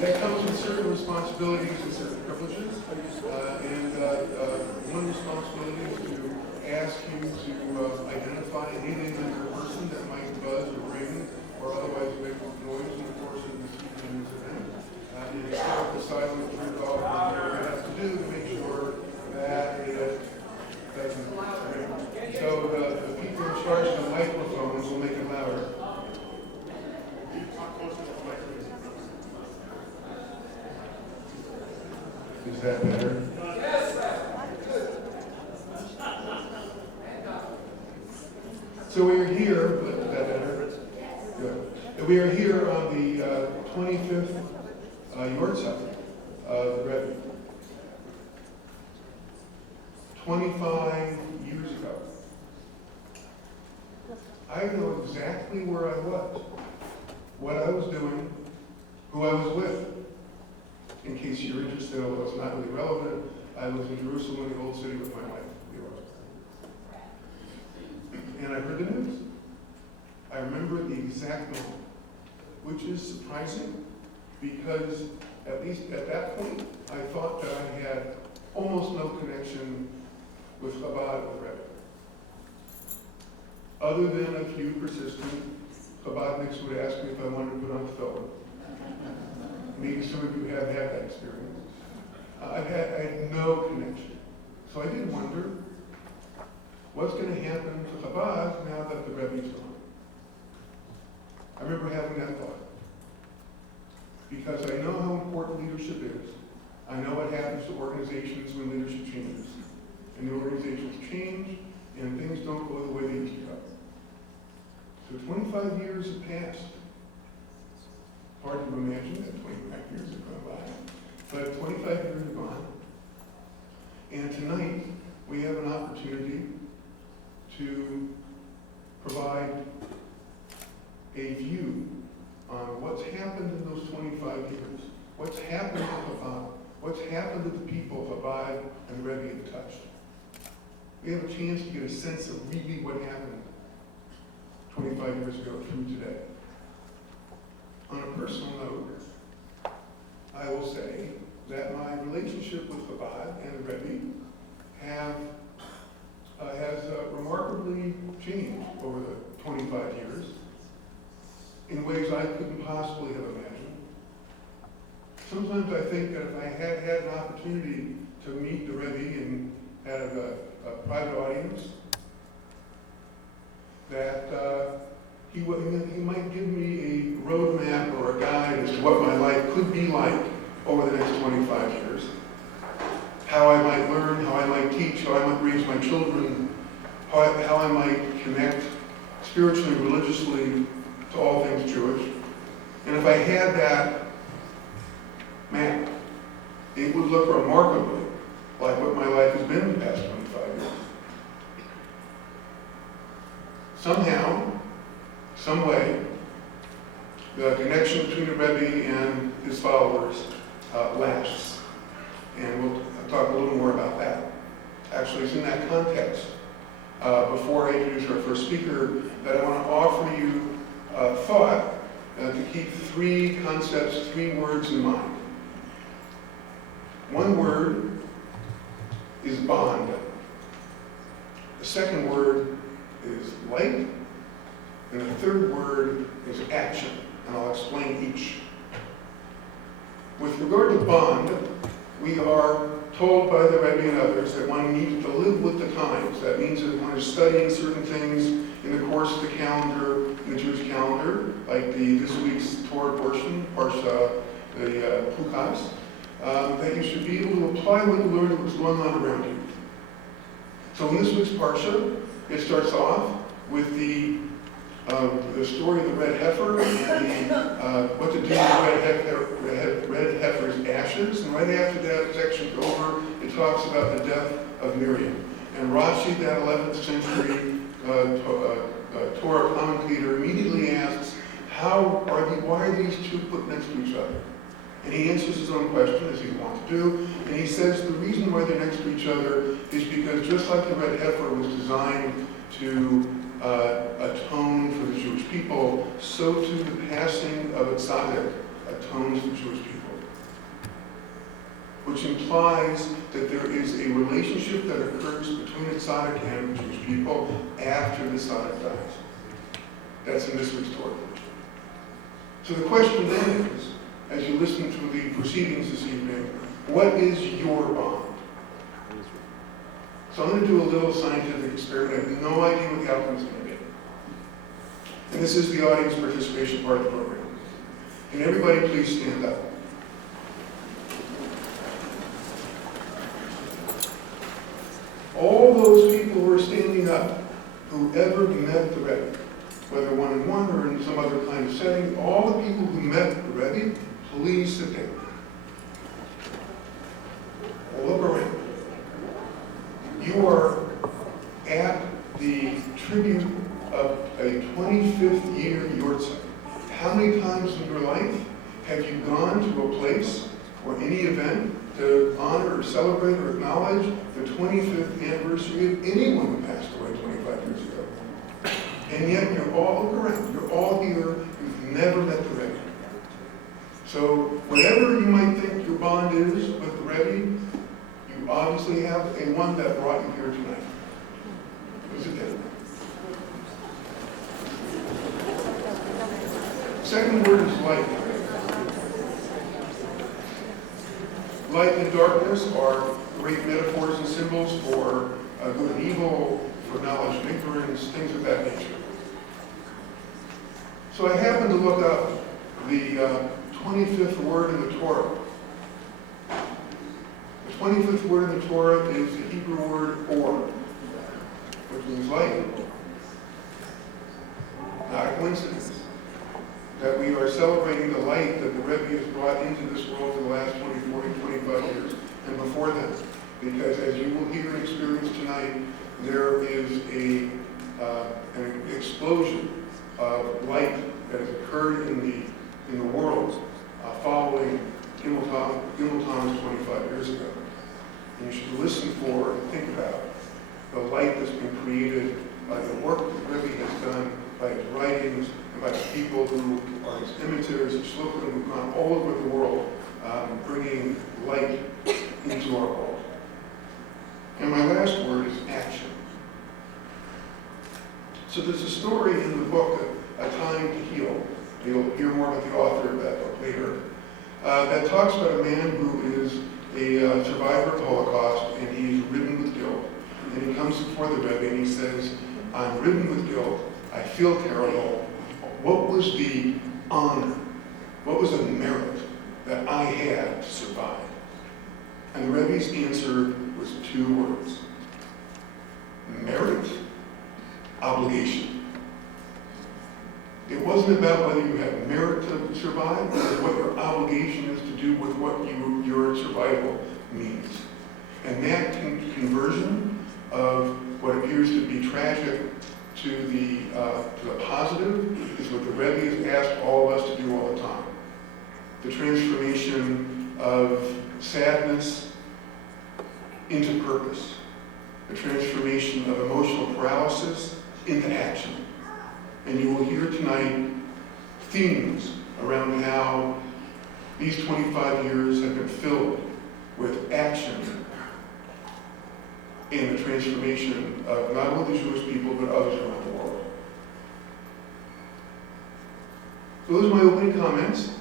That comes with certain responsibilities and certain privileges. One responsibility is to ask you to identify any name of a person that might buzz or ring or otherwise make noise in the course of this evening's event. And start the silent turn off what we have to do to make sure that it doesn't ring. So the people in charge of the microphones will make it louder. Is that better? So we are here, is that better? Good. We are here on the 25th Yortzeit of the Rebbe. 25 years ago. I know exactly where I was, what I was doing, who I was with. In case you're interested, although it's not really relevant, I was in Jerusalem, in the Old City, with my wife. And I heard the news. I remember the exact moment, which is surprising because at least at that point, I thought that I had almost no connection with Chabad, with Rebbe. Other than a few persistent Chabadniks would ask me if I wanted to put on the film. Maybe some of you have had that experience. I had no connection. So I did wonder, what's going to happen to Chabad now that the Rebbe's gone? I remember having that thought. Because I know how important leadership is. I know what happens to organizations when leadership changes. And the organizations change, and things don't go the way they used to go. So 25 years have passed. Hard to imagine that 25 years have gone by. But 25 years have gone. And tonight, we have an opportunity to provide a view on what's happened in those 25 years. What's happened to Chabad? What's happened to the people Chabad and Rebbe have touched? We have a chance to get a sense of really what happened 25 years ago through today. On a personal note, I will say that my relationship with Chabad and the Rebbe has remarkably changed over the 25 years in ways I couldn't possibly have imagined. Sometimes I think that if I had had an opportunity to meet the Rebbe and had a private audience, that he might give me a roadmap or a guide as to what my life could be like over the next 25 years. How I might learn, how I might teach, how I might raise my children, how I might connect spiritually, religiously to all things Jewish. And if I had that map, it would look remarkably like what my life has been the past 25 years. Somehow, some way, the connection between the Rebbe and his followers lasts. And we'll talk a little more about that. Actually, it's in that context, before I introduce our first speaker, that I want to offer you a thought to keep three concepts, three words in mind. One word is bond. The second word is light. And the third word is action, and I'll explain each. With regard to bond, we are told by the Rebbe and others that one needs to live with the times. That means that one is studying certain things in the course of the calendar, in the Jewish calendar, like this week's Torah portion, Parsha, the Pukas, that you should be able to apply what you learned to what's going on around you. So in this week's Parsha, it starts off with the story of the red heifer and what to do with the red heifer's ashes. And right after that section's over, it talks about the death of Miriam. And Rashi, that 11th century Torah commentator, immediately asks, why are these two put next to each other? And he answers his own question, as he wants to do, and he says the reason why they're next to each other is because just like the red heifer was designed to atone for the Jewish people, so too the passing of a tzaddik, atones for Jewish people, which implies that there is a relationship that occurs between a tzaddik and the Jewish people after the tzaddik dies. That's in this week's Torah. So the question then is, as you listen to the proceedings this evening, what is your bond? So I'm going to do a little scientific experiment. I have no idea what the outcome is going to be. And this is the audience participation part of the program. Can everybody please stand up? All those people who are standing up, who ever met the Rebbe, whether one-on-one or in some other kind of setting, all the people who met the Rebbe, please sit down. Look around. You are at the tribute of a 25th year yahrzeit. How many times in your life have you gone to a place or any event to honor or celebrate or acknowledge the 25th anniversary of anyone who passed away 25 years ago? And yet you're all, look around, you're all here, you've never met the Rebbe. So whatever you might think your bond is with the Rebbe, you obviously have a one that brought you here tonight. Who's it then? Second word is light. Light and darkness are great metaphors and symbols for good and evil, for knowledge and ignorance, things of that nature. So I happened to look up the 25th word in the Torah. The 25th word in the Torah is the Hebrew word or, which means light. Not a coincidence that we are celebrating the light that the Rebbe has brought into this world for the last 20, 40, 25 years, and before that. Because as you will hear and experience tonight, there is an explosion of light that has occurred in the world following Gimel 25 years ago. And you should listen for and think about the light that's been created by the work that Rebbe has done, by his writings, and by the people who are his imitators, his shluchim, who've gone all over the world, bringing light into our world. And my last word is action. So there's a story in the book, A Time to Heal. You'll hear more about the author of that book later. That talks about a man who is a survivor of the Holocaust, and he's ridden with guilt. And he comes before the Rebbe and he says, I'm ridden with guilt. I feel terrible. What was the honor? What was the merit that I had to survive? And the Rebbe's answer was two words. Merit, obligation. It wasn't about whether you had merit to survive, it was what your obligation is to do with what your survival means. And that conversion of what appears to be tragic to the positive is what the Rebbe has asked all of us to do all the time. The transformation of sadness into purpose. The transformation of emotional paralysis into action. And you will hear tonight themes around how these 25 years have been filled with action in the transformation of not only the Jewish people, but others around the world. So those are my opening comments.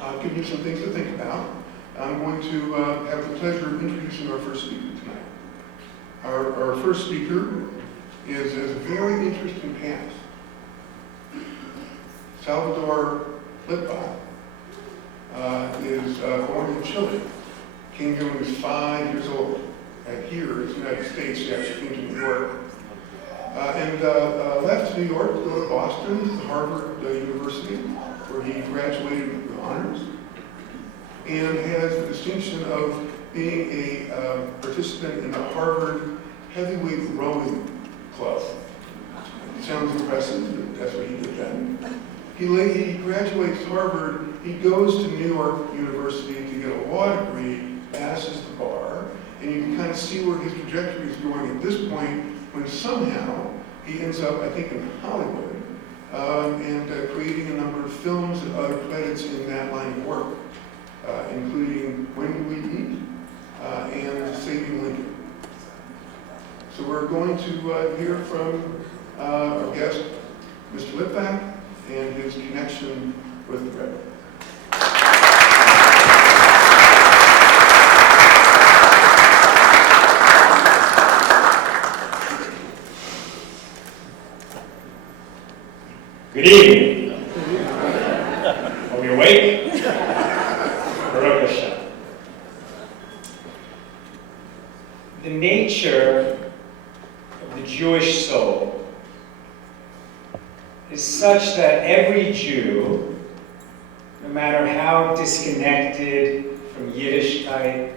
I'll give you some things to think about. I'm going to have the pleasure of introducing our first speaker tonight. Our first speaker has a very interesting past. Salvador Litvak is born in Chile, came here when he was 5 years old. And here in the United States, he actually came to New York. And left New York to go to Boston, to Harvard University, where he graduated with honors, and has the distinction of being a participant in the Harvard Heavyweight Rowing Club. It sounds impressive, but that's what he did then. He graduates Harvard, he goes to New York University to get a law degree, passes the bar, and you can kind of see where his trajectory is going at this point, when somehow he ends up, I think, in Hollywood, and creating a number of films and other credits in that including when do we eat and saving Lincoln. So we're going to hear from our guest, Mr. Litvak, and his connection with the Rebbe. Good evening. Are we awake? Baruch Hashem. The nature of the Jewish soul is such that every Jew, no matter how disconnected from Yiddishkeit,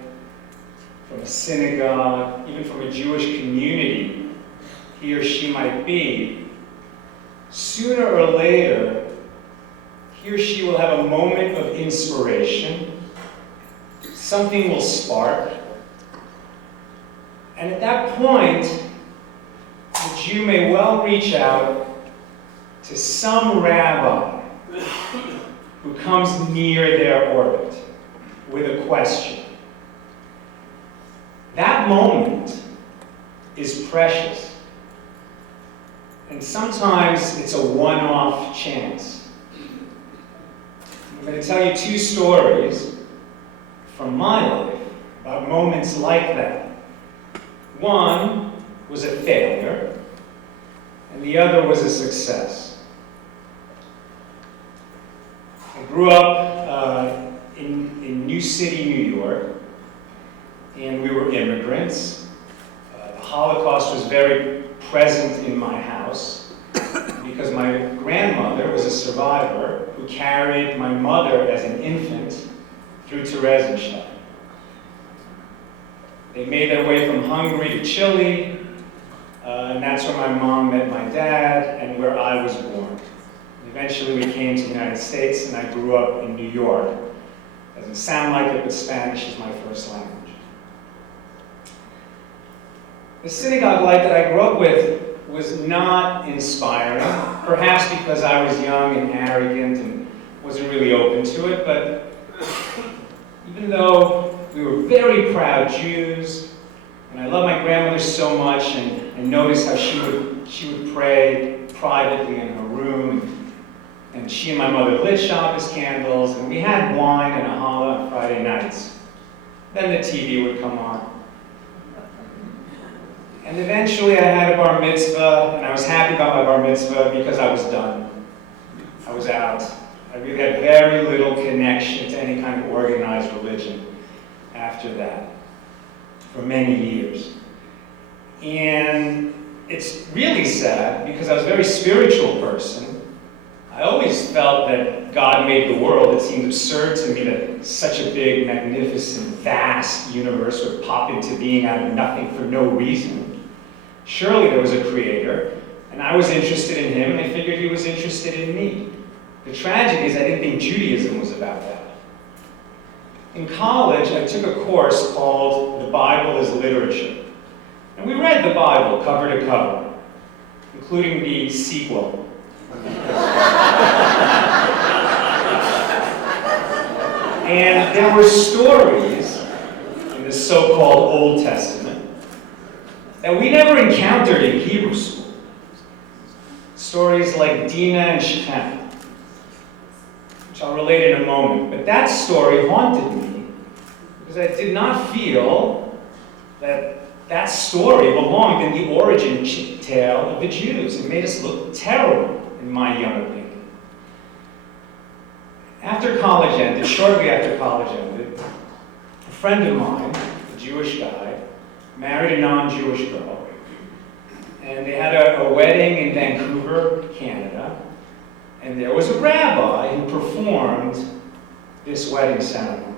from a synagogue, even from a Jewish community he or she might be, sooner or later, he or she will have a moment of inspiration. Something will spark. And at that point, the Jew may well reach out to some rabbi who comes near their orbit with a question. That moment is precious. And sometimes it's a one-off chance. I'm going to tell you two stories from my life about moments like that. One was a failure, and the other was a success. I grew up in New City, New York, and we were immigrants. The Holocaust was very present in my house because my grandmother was a survivor who carried my mother as an infant through Theresienstadt. They made their way from Hungary to Chile, and that's where my mom met my dad and where I was born. Eventually we came to the United States and I grew up in New York. Doesn't sound like it, but Spanish is my first language. The synagogue life that I grew up with was not inspiring, perhaps because I was young and arrogant and wasn't really open to it, but even though we were very proud Jews, and I loved my grandmother so much, and I noticed how she would pray privately in her room, and she and my mother lit Shabbos candles, and we had wine and a challah on Friday nights. Then the TV would come on. And eventually I had a bar mitzvah, and I was happy about my bar mitzvah because I was done. I was out. I really had very little connection to any kind of organized religion after that for many years. And it's really sad because I was a very spiritual person. I always felt that God made the world. It seemed absurd to me that such a big, magnificent, vast universe would pop into being out of nothing for no reason. Surely there was a creator, and I was interested in him, and I figured he was interested in me. The tragedy is I didn't think Judaism was about that. In college, I took a course called The Bible as Literature. And we read the Bible cover to cover, including the sequel. And there were stories in the so-called Old Testament that we never encountered in Hebrew school. Stories like Dinah and Shechem, which I'll relate in a moment. But that story haunted me because I did not feel that that story belonged in the origin tale of the Jews. It made us look terrible, in my young opinion. After college ended, shortly after college ended, a friend of mine, a Jewish guy, married a non-Jewish girl, and they had a wedding in Vancouver, Canada, and there was a rabbi who performed this wedding ceremony.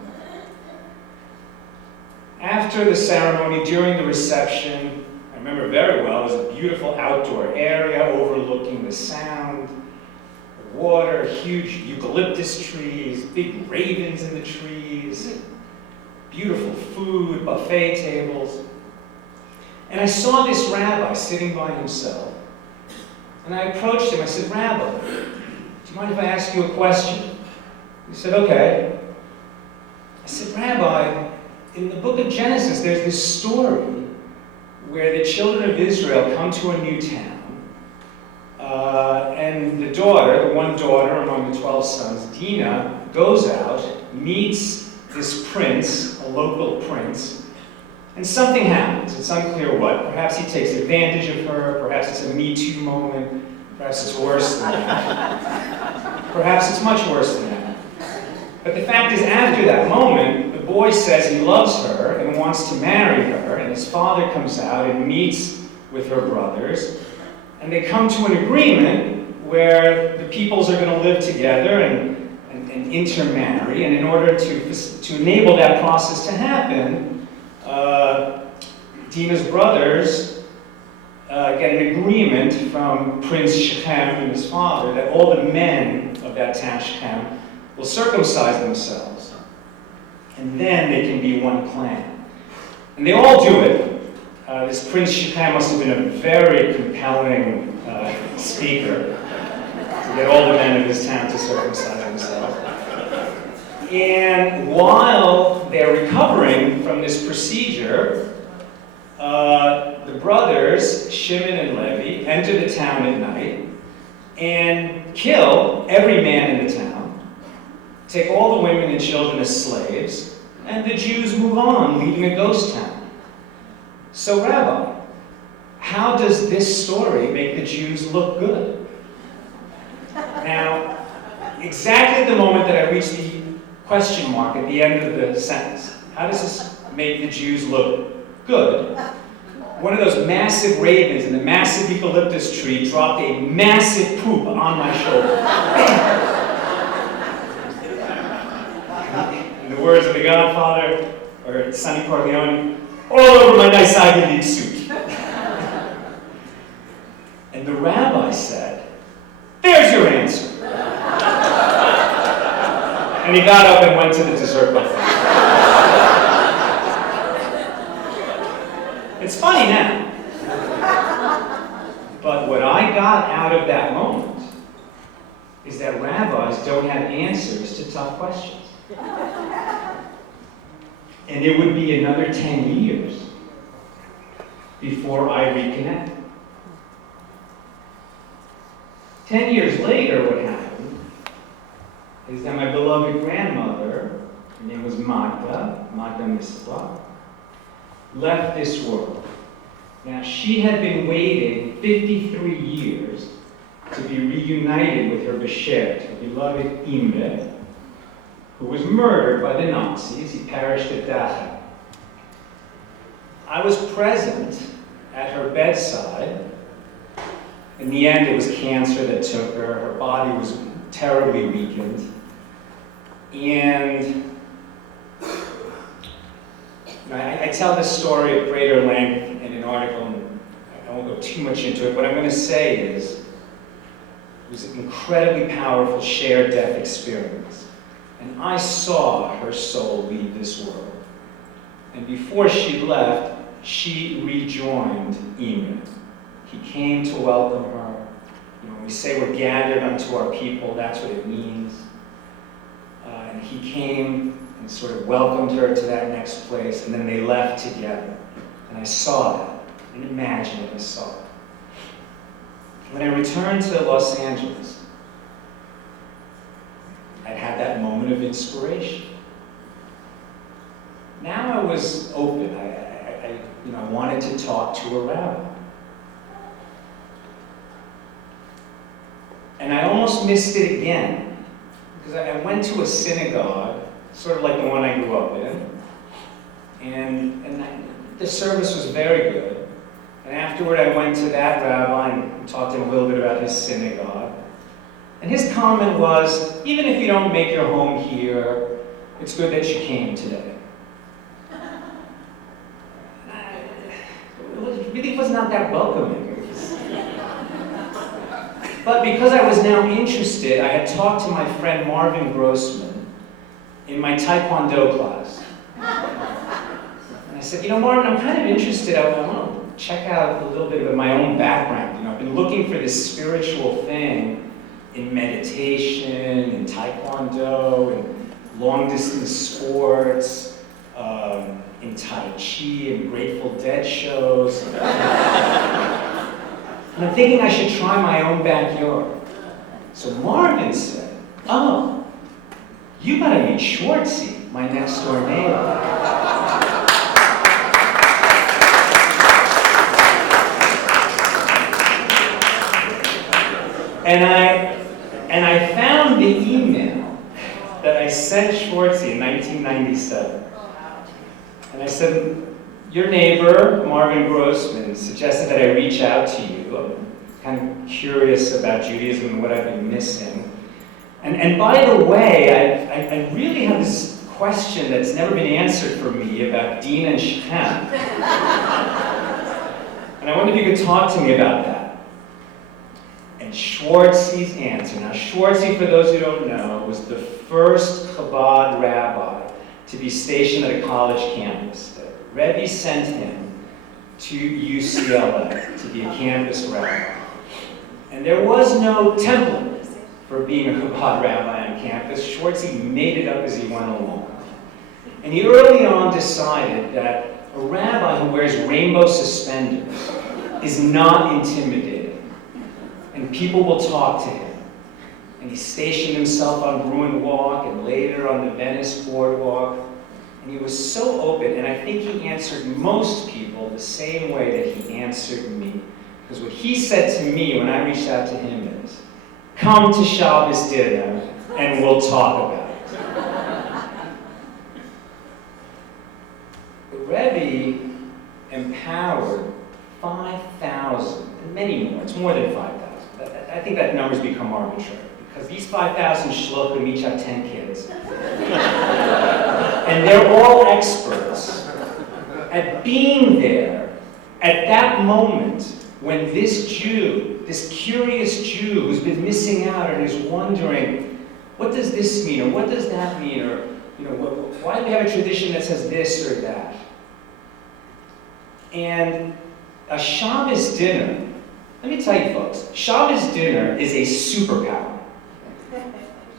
After the ceremony, during the reception, I remember very well, it was a beautiful outdoor area overlooking the sound, the water, huge eucalyptus trees, big ravens in the trees, beautiful food, buffet tables. And I saw this rabbi sitting by himself. And I approached him. I said, "Rabbi, do you mind if I ask you a question?" He said, "Okay." I Rabbi, in the book of Genesis, there's this story where the children of Israel come to a new town, and the one daughter among the 12 sons, Dinah, goes out, meets this prince, a local prince, and something happens. It's unclear what. Perhaps he takes advantage of her, perhaps it's a Me Too moment, perhaps it's worse than that. Perhaps it's much worse than that. But the fact is, after that moment, the boy says he loves her and wants to marry her, and his father comes out and meets with her brothers, and they come to an agreement where the peoples are going to live together and intermarry, and in order to enable that process to happen, Dinah's brothers get an agreement from Prince Shechem and his father that all the men of that town, Shechem, will circumcise themselves, and then they can be one clan. And they all do it. This Prince Shechem must have been a very compelling speaker to get all the men of his town to circumcise themselves. And while they're recovering from this procedure, the brothers, Shimon and Levi, enter the town at night and kill every man in the town, take all the women and children as slaves, and the Jews move on, leaving a ghost town. So, Rabbi, how does this story make the Jews look good? Now, exactly at the moment that I reach the question mark at the end of the sentence, how does this make the Jews look good? One of those massive ravens in the massive eucalyptus tree dropped a massive poop on my shoulder. In the words of the Godfather, or Sonny Corleone, all over my nice Ivy League suit. And the rabbi said, "There's your answer." And he got up and went to the dessert buffet. It's funny now. But what I got out of that moment is that rabbis don't have answers to tough questions. And it would be another 10 years before I reconnect. 10 years later, what happened is that my beloved grandmother, her name was Magda Litvak, left this world. Now, she had been waiting 53 years to be reunited with her Beshert, her beloved Imre, who was murdered by the Nazis. He perished at Dachau. I was present at her bedside. In the end, it was cancer that took her. Her body was terribly weakened. And I tell this story at greater length in an article, and I won't go too much into it. What I'm going to say is, it was an incredibly powerful shared death experience. And I saw her soul leave this world. And before she left, she rejoined Imre. He came to welcome her. When we say we're gathered unto our people, that's what it means. And he came and sort of welcomed her to that next place, and then they left together. And I saw that. I didn't imagine it, I saw it. When I returned to Los Angeles, I'd had that moment of inspiration. Now I was open. I wanted to talk to a rabbi. And I almost missed it again, because I went to a synagogue, sort of like the one I grew up in, and the service was very good. And afterward, I went to that rabbi and talked to him a little bit about his synagogue. And his comment was, even if you don't make your home here, it's good that you came today. It really was not that welcoming. But because I was now interested, I had talked to my friend Marvin Grossman in my Taekwondo class. And I said, Marvin, I'm kind of interested. I want to check out a little bit of my own background. I've been looking for this spiritual thing in meditation, in Taekwondo, in long-distance sports. in Tai Chi and Grateful Dead shows. And I'm thinking I should try my own backyard. So Marvin said, "Oh, you gotta meet Schwartzy, my next door neighbor." And I found the email that I sent Schwartzy in 1997. And I said, "Your neighbor, Marvin Grossman, suggested that I reach out to you. I'm kind of curious about Judaism and what I've been missing. And by the way, I really have this question that's never been answered for me about Din and Shechem. And I wonder if you could talk to me about that." And Schwartzy's answer. Now, Schwartzy, for those who don't know, was the first Chabad rabbi to be stationed at a college campus. The Rebbe sent him to UCLA to be a campus rabbi. And there was no template for being a Chabad rabbi on campus. Schwartzy made it up as he went along. And he early on decided that a rabbi who wears rainbow suspenders is not intimidating. And people will talk to him. And he stationed himself on Bruin Walk and later on the Venice Boardwalk. And he was so open, and I think he answered most people the same way that he answered me. Because what he said to me when I reached out to him is, "Come to Shabbos dinner and we'll talk about it." The Rebbe empowered 5,000, and many more, it's more than 5,000. I think that number's become arbitrary, because these 5,000 shluchim each have 10 kids. And they're all experts at being there at that moment when this Jew, this curious Jew who's been missing out and is wondering, what does this mean, or what does that mean, or why do we have a tradition that says this or that? And a Shabbos dinner, let me tell you folks, Shabbos dinner is a superpower.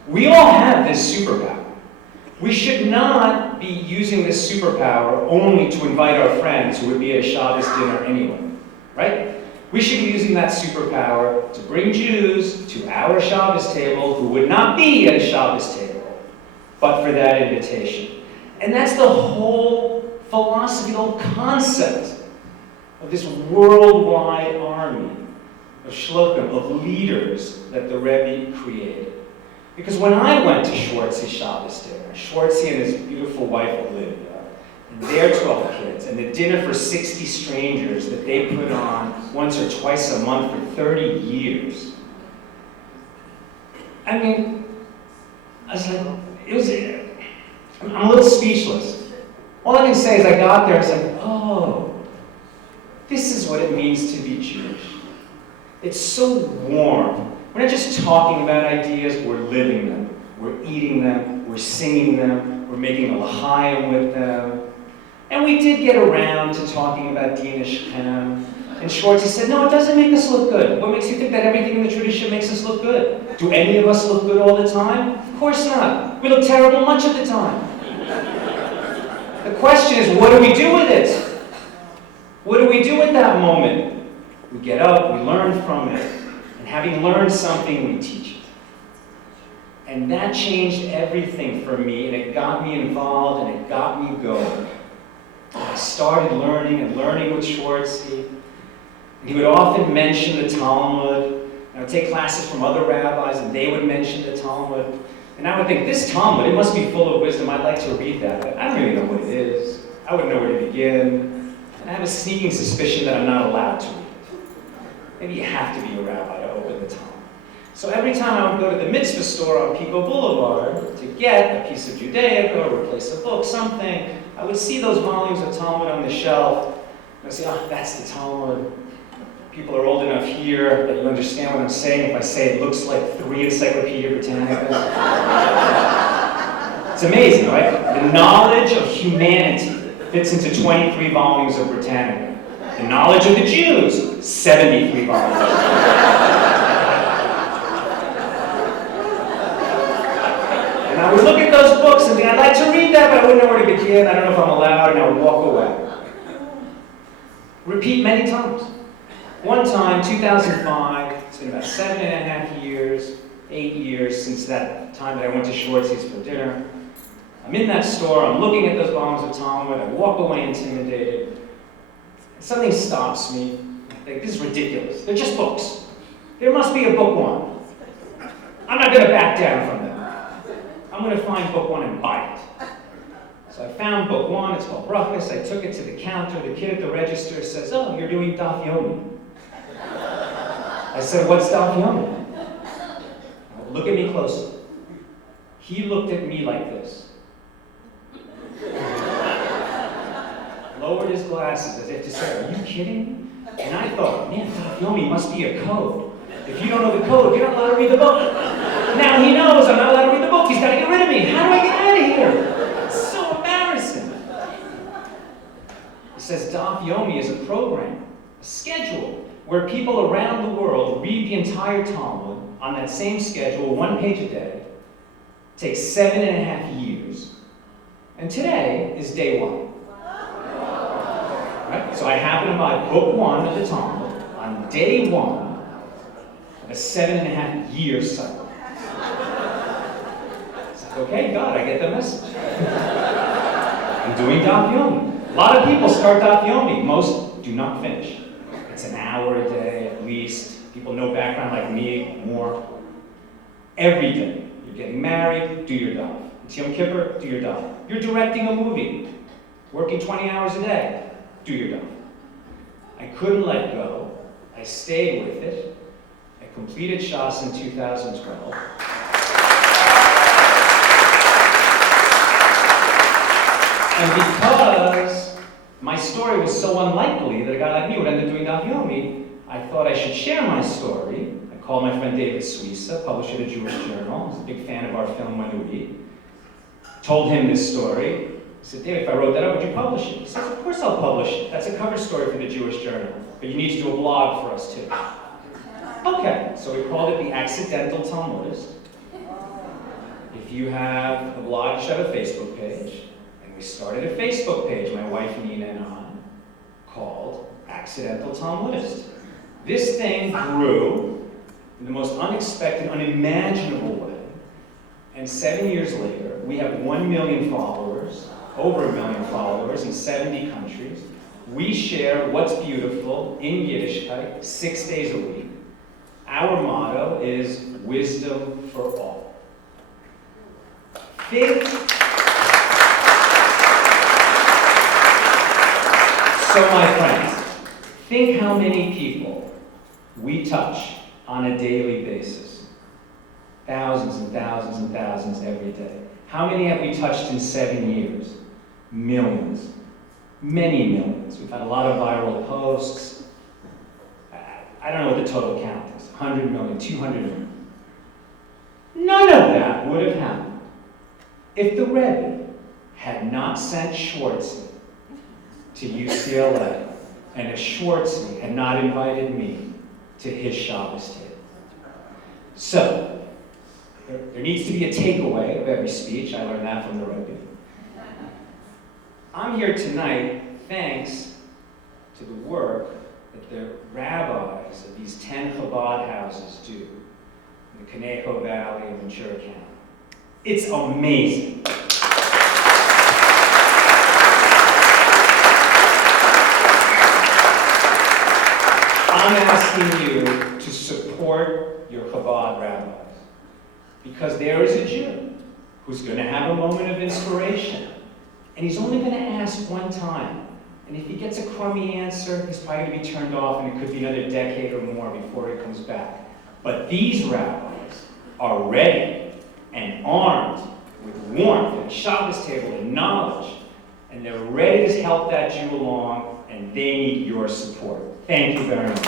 We all have this superpower. We should not be using this superpower only to invite our friends who would be at a Shabbos dinner anyway, right? We should be using that superpower to bring Jews to our Shabbos table who would not be at a Shabbos table, but for that invitation. And that's the whole philosophy, the whole concept of this worldwide army of shluchim, of leaders that the Rebbe created. Because when I went to Schwartzy's Shabbos dinner, Schwartzy and his beautiful wife Olivia, and their 12 kids, and the dinner for 60 strangers that they put on once or twice a month for 30 years. I mean, I was like, I'm a little speechless. All I can say is I got there, I was like, oh, this is what it means to be Jewish. It's so warm. We're not just talking about ideas, we're living them. We're eating them, we're singing them, we're making a l'chaim with them. And we did get around to talking about Din Shechem. And Schwartzy said, no, it doesn't make us look good. What makes you think that everything in the tradition makes us look good? Do any of us look good all the time? Of course not. We look terrible much of the time. The question is, what do we do with it? What do we do with that moment? We get up, we learn from it, and having learned something, we teach it. And that changed everything for me, and it got me involved, and it got me going. I started learning and learning with Schwartzy. And he would often mention the Talmud. I would take classes from other rabbis, and they would mention the Talmud. And I would think, this Talmud, it must be full of wisdom. I'd like to read that, but I don't really know what it is. I wouldn't know where to begin. And I have a sneaking suspicion that I'm not allowed to read it. Maybe you have to be a rabbi to open the Talmud. So every time I would go to the mitzvah store on Pico Boulevard to get a piece of Judaica or replace a book, something, I would see those volumes of Talmud on the shelf. And I'd say, oh, that's the Talmud. People are old enough here that you understand what I'm saying if I say it looks like 3 Encyclopedia Britannicas. It's amazing, right? The knowledge of humanity fits into 23 volumes of Britannica. The knowledge of the Jews, 73 volumes. And I would look at those books and think, I'd like to read that, but I wouldn't know where to begin. again, I don't know if I'm allowed, and I would walk away. Repeat many times. One time, 2005, it's been about 7.5 years, 8 years since that time that I went to Schwartz's for dinner. I'm in that store, I'm looking at those bottles of Talmud, I walk away intimidated. And something stops me. I think, this is ridiculous. They're just books. There must be a book one. I'm not going to back down from them. I'm going to find book one and buy it. So I found book one, it's called Brachas. I took it to the counter. The kid at the register says, "Oh, you're doing Daf Yomi." I said, "What's Daf Yomi?" Well, look at me closely. He looked at me like this. Lowered his glasses as if to say, "Are you kidding me?" And I thought, man, Daf Yomi must be a code. If you don't know the code, you're not allowed to read the book. Now he knows I'm not allowed to read the book. He's got to get rid of me. How do I get out of here? It's so embarrassing. He says Daf Yomi is a program, a schedule, where people around the world read the entire Talmud on that same schedule, 1 page a day. It takes 7.5 years. And today is day one. Right? So I happen to buy book one of the Talmud on day one of a 7.5 year cycle. It's like, okay, God, I get the message. I'm doing Daf Yomi. A lot of people start Daf Yomi. Most do not finish. It's an hour a day at least. People no background like me, more. Every day. You're getting married, do your Daf. It's Yom Kippur, do your Daf. You're directing a movie, working 20 hours a day, do your Daf. I couldn't let go. I stayed with it. I completed Shas in 2012. And because my story was so unlikely that a guy like me would end up doing Daf Yomi, I thought I should share my story. I called my friend David Suissa, publisher of the Jewish Journal. He's a big fan of our film When We Eat. Told him this story. I said, "David, if I wrote that up, would you publish it?" He says, "Of course I'll publish it. That's a cover story for the Jewish Journal. But you need to do a blog for us too." Okay, so we called it The Accidental Talmudist. If you have a blog, you should have a Facebook page. And we started a Facebook page, my wife Nina and I, called Accidental Talmudist. This thing grew in the most unexpected, unimaginable way. And 7 years later, we have 1 million followers, over 1 million followers in 70 countries. We share what's beautiful in Yiddishkeit 6 days a week. Our motto is wisdom for all. Think. So my friends, think how many people we touch on a daily basis. Thousands and thousands and thousands every day. How many have we touched in 7 years? Millions. Many millions. We've had a lot of viral posts. I don't know what the total count is. 100 million, 200 million. None of that would have happened if the Rebbe had not sent Schwartz to UCLA and if Schwartz had not invited me to his Shabbos table. So, there needs to be a takeaway of every speech. I learned that from the Rebbe. I'm here tonight thanks to the work that the rabbis of these 10 Chabad houses do in the Conejo Valley of Ventura County. It's amazing. I'm asking you to support your Chabad rabbis because there is a Jew who's going to have a moment of inspiration, and he's only going to ask one time. And if he gets a crummy answer, he's probably going to be turned off, and it could be another decade or more before he comes back. But these rabbis are ready and armed with warmth and Shabbos table and knowledge, and they're ready to help that Jew along, and they need your support. Thank you very much.